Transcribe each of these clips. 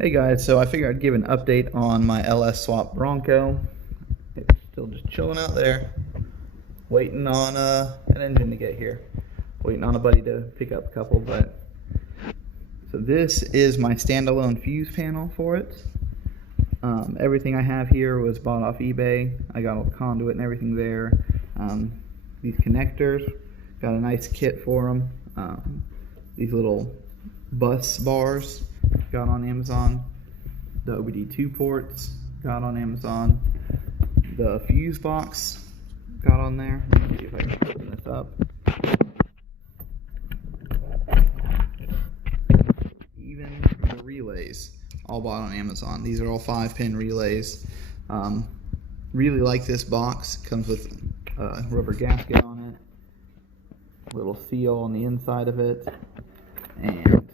Hey guys, so I figured I'd give an update on my LS Swap Bronco. It's still just chilling out there, waiting on an engine to get here. Waiting on a buddy to pick up a couple, so this is my standalone fuse panel for it. Everything I have here was bought off eBay. I got all the conduit and everything there. These connectors, got a nice kit for them. These little bus bars, got on Amazon. The OBD2 ports, got on Amazon. The fuse box, got on there. Let me see if I can open this up. Even the relays, all bought on Amazon. These are all 5-pin relays. Really like this box. Comes with a rubber gasket on it, a little seal on the inside of it, and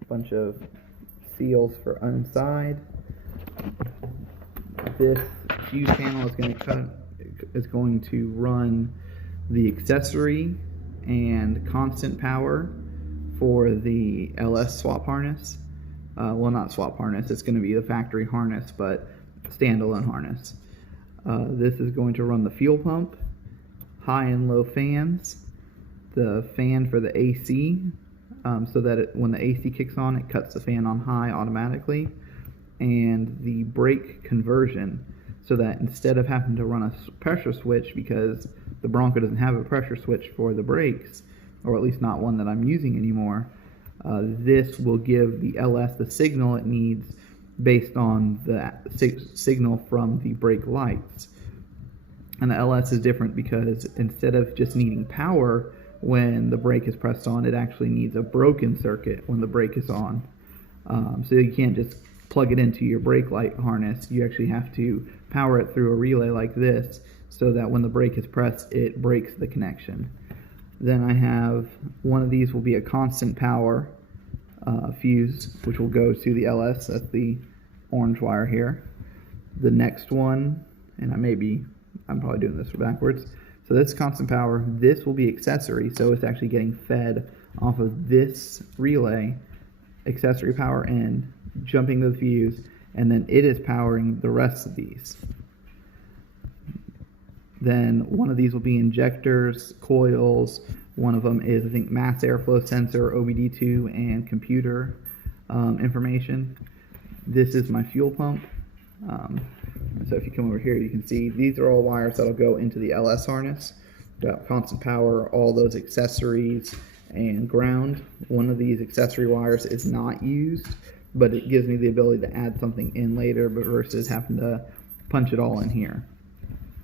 a bunch of seals for inside. This fuse panel is going to run the accessory and constant power for the LS swap harness. Well, not swap harness, it's going to be the factory harness, but standalone harness. This is going to run the fuel pump, high and low fans, the fan for the AC, so that when the AC kicks on, it cuts the fan on high automatically, and the brake conversion, so that instead of having to run a pressure switch, because the Bronco doesn't have a pressure switch for the brakes, or at least not one that I'm using anymore, this will give the LS the signal it needs based on the signal from the brake lights. And the LS is different because instead of just needing power when the brake is pressed on, it actually needs a broken circuit when the brake is on. So you can't just plug it into your brake light harness. You actually have to power it through a relay like this so that when the brake is pressed, it breaks the connection. Then I have one of these will be a constant power fuse, which will go to the LS. That's the orange wire here. The next one, and I'm probably doing this backwards. So this constant power, this will be accessory, so it's actually getting fed off of this relay, accessory power in, jumping to the fuse, and then it is powering the rest of these. Then one of these will be injectors, coils. One of them is, I think, mass airflow sensor, OBD2, and computer information. This is my fuel pump. So if you come over here, you can see these are all wires that'll go into the LS harness. Got constant power, all those accessories, and ground. One of these accessory wires is not used, but it gives me the ability to add something in later, but versus having to punch it all in here.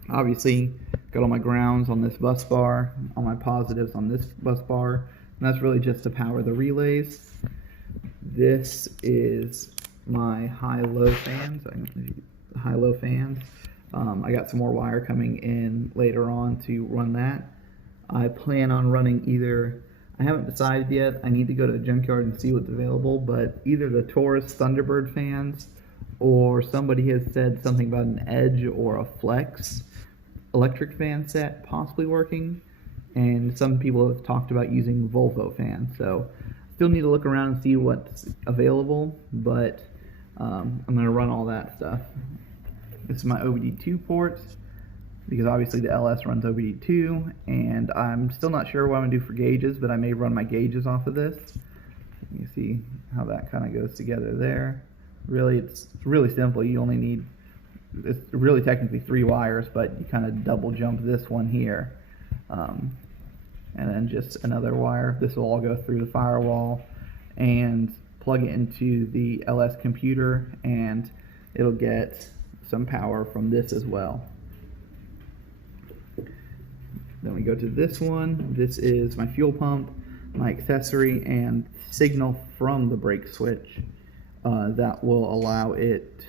Obviously, got all my grounds on this bus bar, all my positives on this bus bar, and that's really just to power the relays. This is my high-low fans. High-low fans. I got some more wire coming in later on to run that. I plan on running I haven't decided yet. I need to go to the junkyard and see what's available, but either the Taurus Thunderbird fans, or somebody has said something about an Edge or a Flex electric fan set possibly working, and some people have talked about using Volvo fans. So still need to look around and see what's available, but I'm going to run all that stuff. This is my OBD2 port, because obviously the LS runs OBD2, and I'm still not sure what I'm going to do for gauges, but I may run my gauges off of this. You see how that kind of goes together there. Really, it's really simple. You only need, it's really technically 3 wires, but you kind of double jump this one here. And then just another wire. This will all go through the firewall and plug it into the LS computer, and it'll get some power from this as well. Then we go to this one. This is my fuel pump, my accessory, and signal from the brake switch that will allow it.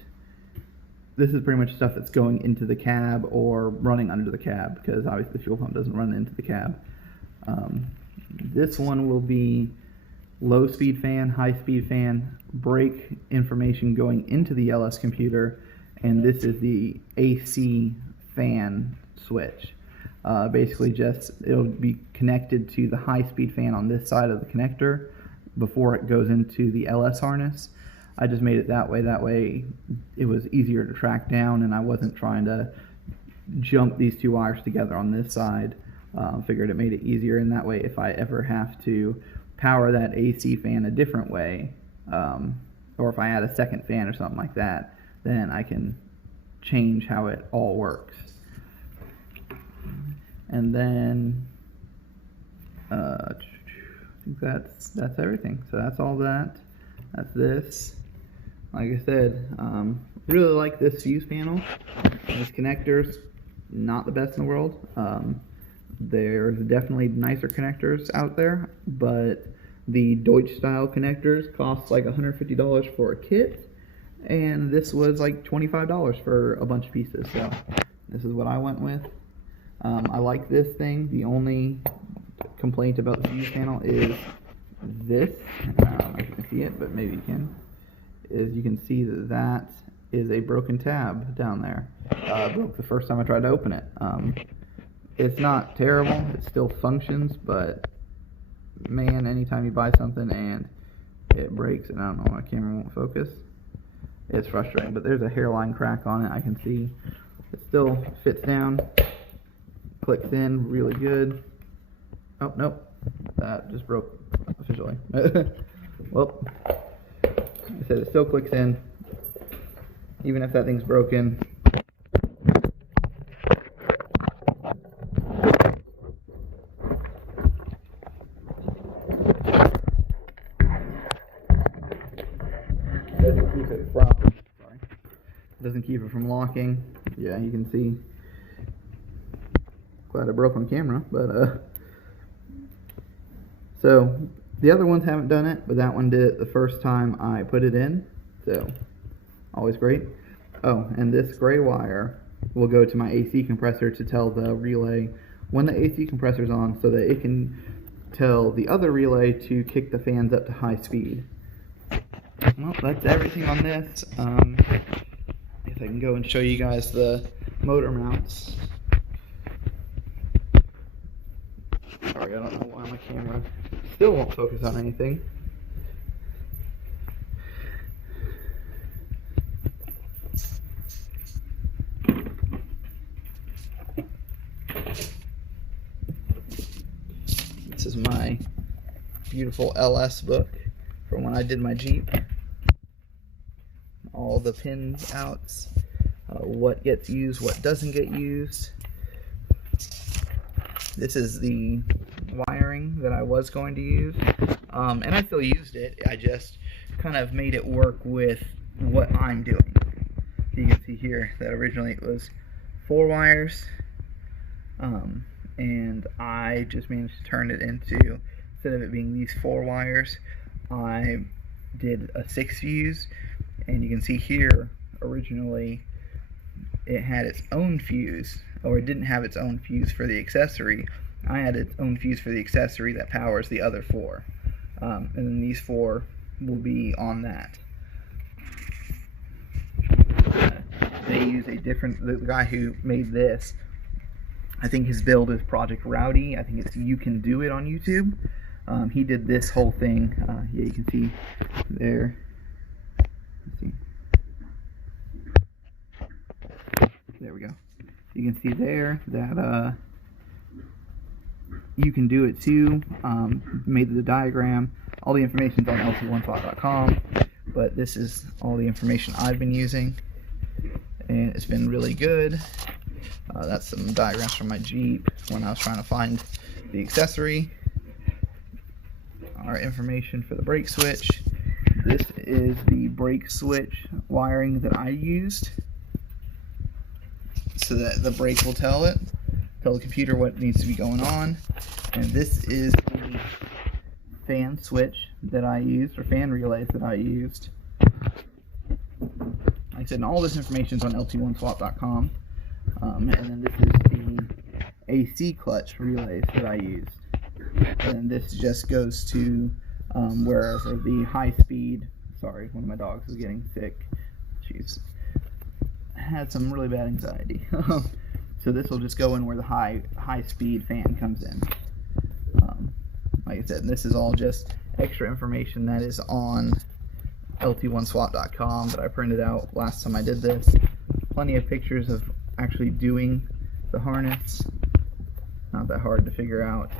This is pretty much stuff that's going into the cab or running under the cab, because obviously the fuel pump doesn't run into the cab. This one will be low speed fan, high speed fan, brake information going into the LS computer, and this is the AC fan switch. Basically just, it'll be connected to the high speed fan on this side of the connector before it goes into the LS harness. I just made it that way. That way it was easier to track down, and I wasn't trying to jump these two wires together on this side. Figured it made it easier, and that way if I ever have to power that AC fan a different way, or if I add a second fan or something like that, then I can change how it all works. And then I think that's everything. So that's all that. That's this. Like I said, really like this fuse panel. This connector's not the best in the world. There's definitely nicer connectors out there, but the Deutsch style connectors cost like $150 for a kit, and this was like $25 for a bunch of pieces. So this is what I went with. I like this thing. The only complaint about the fuse panel is this. I don't know if you can see it, but maybe you can. Is you can see that that is a broken tab down there. Broke the first time I tried to open it. It's not terrible. It still functions, but man, anytime you buy something and it breaks, and I don't know, my camera won't focus, it's frustrating. But there's a hairline crack on it. I can see it still fits down, clicks in really good. Oh, nope, that just broke officially. Well, like I said, it still clicks in, even if that thing's broken. Doesn't keep it from locking. Yeah, you can see. Glad I broke on camera, but so the other ones haven't done it, but that one did it the first time I put it in, so always great. Oh, and this gray wire will go to my AC compressor to tell the relay when the AC compressor's on, so that it can tell the other relay to kick the fans up to high speed. Well, that's everything on this. I can go and show you guys the motor mounts. Sorry, I don't know why my camera still won't focus on anything. This is my beautiful LS book from when I did my Jeep. All the pins outs, what gets used, what doesn't get used. This is the wiring that I was going to use, and I still used it. I just kind of made it work with what I'm doing. So you can see here that originally it was 4 wires, and I just managed to turn it into, instead of it being these 4 wires, I did a 6 fuse. And you can see here, originally, it had its own fuse, or it didn't have its own fuse for the accessory. I had its own fuse for the accessory that powers the other 4. And then these 4 will be on that. They use a different, the guy who made this, I think his build is Project Rowdy. I think it's You Can Do It on YouTube. He did this whole thing. Yeah, you can see there. There we go. You can see there that You Can Do It too. Made the diagram. All the information's on lt1swap.com, but this is all the information I've been using, and it's been really good. That's some diagrams from my Jeep when I was trying to find the accessory. Our information for the brake switch. This is the brake switch wiring that I used, so that the brake will tell the computer what needs to be going on. And this is the fan switch that I used, or fan relays that I used. Like I said, and all this information is on lt1swap.com. And then this is the AC clutch relays that I used. And this just goes to wherever the high speed, sorry, one of my dogs is getting sick. She's had some really bad anxiety. So this will just go in where the high speed fan comes in. Like I said, and this is all just extra information that is on lt1swap.com that I printed out last time I did this. Plenty of pictures of actually doing the harness. Not that hard to figure out.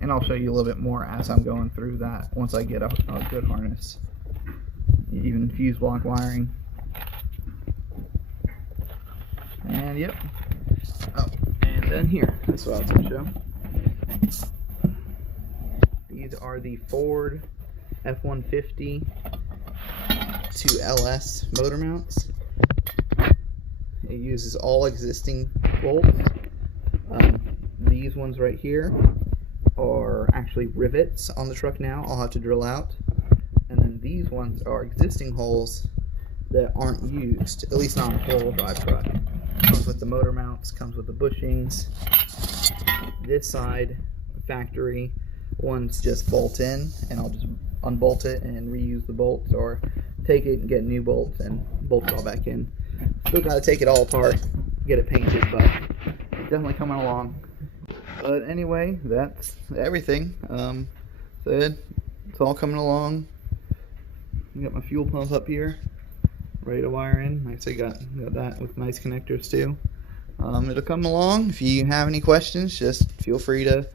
And I'll show you a little bit more as I'm going through that once I get a good harness. Even fuse block wiring. And yep. Oh, and then here, that's what I was going to show. These are the Ford F-150 to LS motor mounts. It uses all existing bolts. These ones right here are actually rivets on the truck now. I'll have to drill out. And then these ones are existing holes that aren't used, at least not on a four-wheel drive truck. Comes with the motor mounts, comes with the bushings. This side, factory, one's just bolt in, and I'll just unbolt it and reuse the bolts, or take it and get new bolts and bolt it all back in. Still got to take it all apart, get it painted, but definitely coming along. But anyway, that's everything. It's all coming along. Got my fuel pump up here, ready to wire in. Like I said, got that with nice connectors too. It'll come along. If you have any questions, just feel free to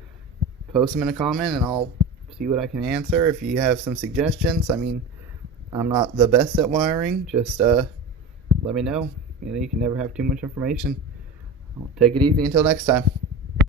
post them in a comment and I'll see what I can answer. If you have some suggestions, I mean, I'm not the best at wiring, just let me know. You know, you can never have too much information. I'll take it easy until next time.